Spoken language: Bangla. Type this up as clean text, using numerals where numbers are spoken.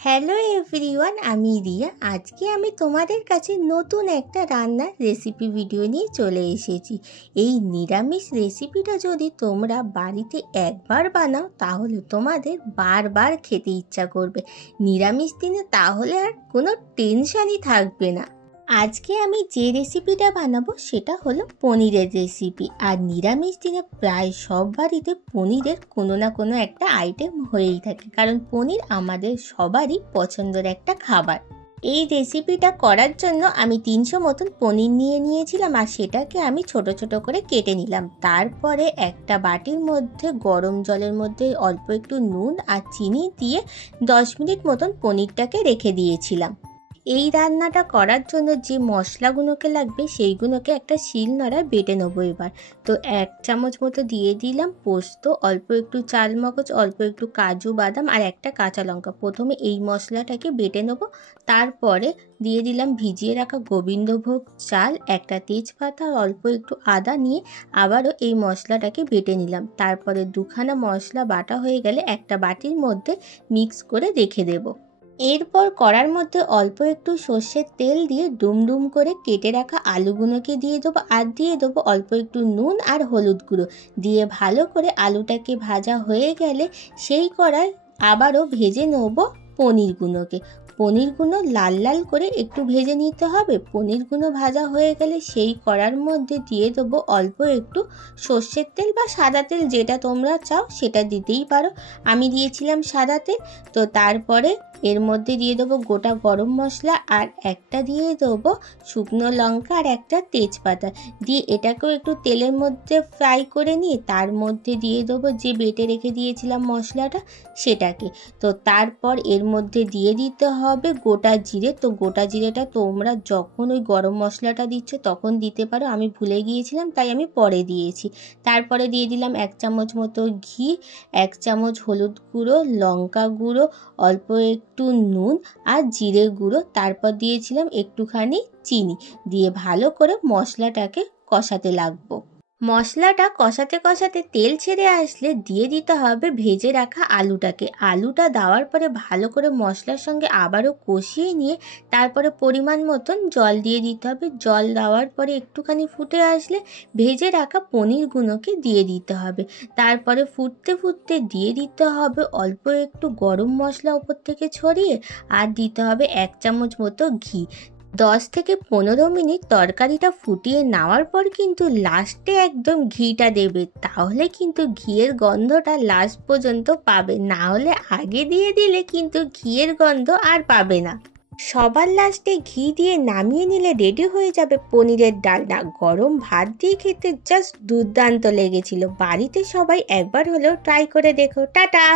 হ্যালো এভরিওয়ান, আমি রিয়া। আজকে আমি তোমাদের কাছে নতুন একটা রান্নার রেসিপি ভিডিও নিয়ে চলে এসেছি। এই নিরামিষ রেসিপিটা যদি তোমরা বাড়িতে একবার বানাও তাহলে তোমাদের বারবার খেতে ইচ্ছা করবে। নিরামিষ দিনে তাহলে আর কোনো টেনশনই থাকবে না। আজকে আমি যে রেসিপিটা বানাবো সেটা হলো পনিরের রেসিপি। আর নিরামিষ দিনে প্রায় সব বাড়িতে পনিরের কোনো না কোনো একটা আইটেম হয়েই থাকে, কারণ পনির আমাদের সবারই পছন্দের একটা খাবার। এই রেসিপিটা করার জন্য আমি 300 মতন পনির নিয়ে নিয়েছিলাম, আর সেটাকে আমি ছোট ছোট করে কেটে নিলাম। তারপরে একটা বাটির মধ্যে গরম জলের মধ্যে অল্প একটু নুন আর চিনি দিয়ে 10 মিনিট মতন পনিরটাকে রেখে দিয়েছিলাম। এই রান্নাটা করার জন্য যে মশলাগুলোকে লাগবে সেইগুলোকে একটা শিলনোড়ায় বেটে নেবো এবার। তো 1 চামচ মতো দিয়ে দিলাম পোস্ত, অল্প একটু চালমগজ, অল্প একটু কাজু বাদাম আর একটা কাঁচা লঙ্কা। প্রথমে এই মশলাটাকে বেটে নেবো। তারপরে দিয়ে দিলাম ভিজিয়ে রাখা গোবিন্দভোগ চাল, একটা তেজপাতা, অল্প একটু আদা নিয়ে আবারও এই মশলাটাকে বেটে নিলাম। তারপরে দুখানা মশলা বাটা হয়ে গেলে একটা বাটির মধ্যে মিক্স করে রেখে দেবো। এরপর কড়ার মধ্যে অল্প একটু সর্ষের তেল দিয়ে ডুমডুম করে কেটে রাখা আলুগুলোকে দিয়ে দেবো, আর দিয়ে দেবো অল্প একটু নুন আর হলুদ গুঁড়ো দিয়ে ভালো করে আলুটাকে ভাজা হয়ে গেলে সেই কড়ায় আবারও ভেজে নেবো পনিরগুলোকে। পনিরগুলো লাল লাল করে একটু ভেজে নিতে হবে। পনিরগুলো ভাজা হয়ে গেলে সেই কড়ার মধ্যে দিয়ে দেবো অল্প একটু সর্ষের তেল বা সাদা তেল, যেটা তোমরা চাও সেটা দিতেই পারো। আমি দিয়েছিলাম সাদা তেল। তো তারপরে এর মধ্যে দিয়ে দেবো গোটা গরম মশলা, আর একটা দিয়ে দেবো শুকনো লঙ্কা আর একটা তেজপাতা দিয়ে এটাকেও একটু তেলের মধ্যে ফ্রাই করে নিয়ে তার মধ্যে দিয়ে দেবো যে বেটে রেখে দিয়েছিলাম মশলাটা সেটাকে। তো তারপর এর মধ্যে দিয়ে দিতে হবে গোটা জিরে। তো গোটা জিরেটা তোমরা যখন ওই গরম মশলাটা দিচ্ছ তখন দিতে পারো, আমি ভুলে গিয়েছিলাম তাই আমি পরে দিয়েছি। তারপরে দিয়ে দিলাম 1 চামচ মতো ঘি, 1 চামচ হলুদ গুঁড়ো, লঙ্কা গুঁড়ো, অল্প একটু নুন আর জিরে গুঁড়ো। তারপর দিয়েছিলাম একটুখানি চিনি দিয়ে ভালো করে মশলাটাকে কষাতে লাগবো। মশলাটা কষাতে কষাতে তেল ছেড়ে আসলে দিয়ে দিতে হবে ভেজে রাখা আলুটাকে। আলুটা দেওয়ার পরে ভালো করে মশলার সঙ্গে আবারও কষিয়ে নিয়ে তারপরে পরিমাণ মতন জল দিয়ে দিতে হবে। জল দেওয়ার পরে একটুখানি ফুটে আসলে ভেজে রাখা পনিরগুলোকে দিয়ে দিতে হবে। তারপরে ফুটতে ফুটতে দিয়ে দিতে হবে অল্প একটু গরম মশলা ওপর থেকে ছড়িয়ে, আর দিতে হবে 1 চামচ মতো ঘি। 10 থেকে 15 মিনিট তরকারিটা ফুটিয়ে নেওয়ার পর কিন্তু লাস্টে একদম ঘিটা দেবে, তাহলে কিন্তু ঘিয়ের গন্ধটা লাস্ট পর্যন্ত পাবে, না হলে আগে দিয়ে দিলে কিন্তু ঘিয়ের গন্ধ আর পাবে না। সবার লাস্টে ঘি দিয়ে নামিয়ে নিলে রেডি হয়ে যাবে পনিরের ডালনা। গরম ভাত দিয়ে খেতে জাস্ট দুর্দান্ত লেগেছিল। বাড়িতে সবাই একবার হলেও ট্রাই করে দেখো। টাটা।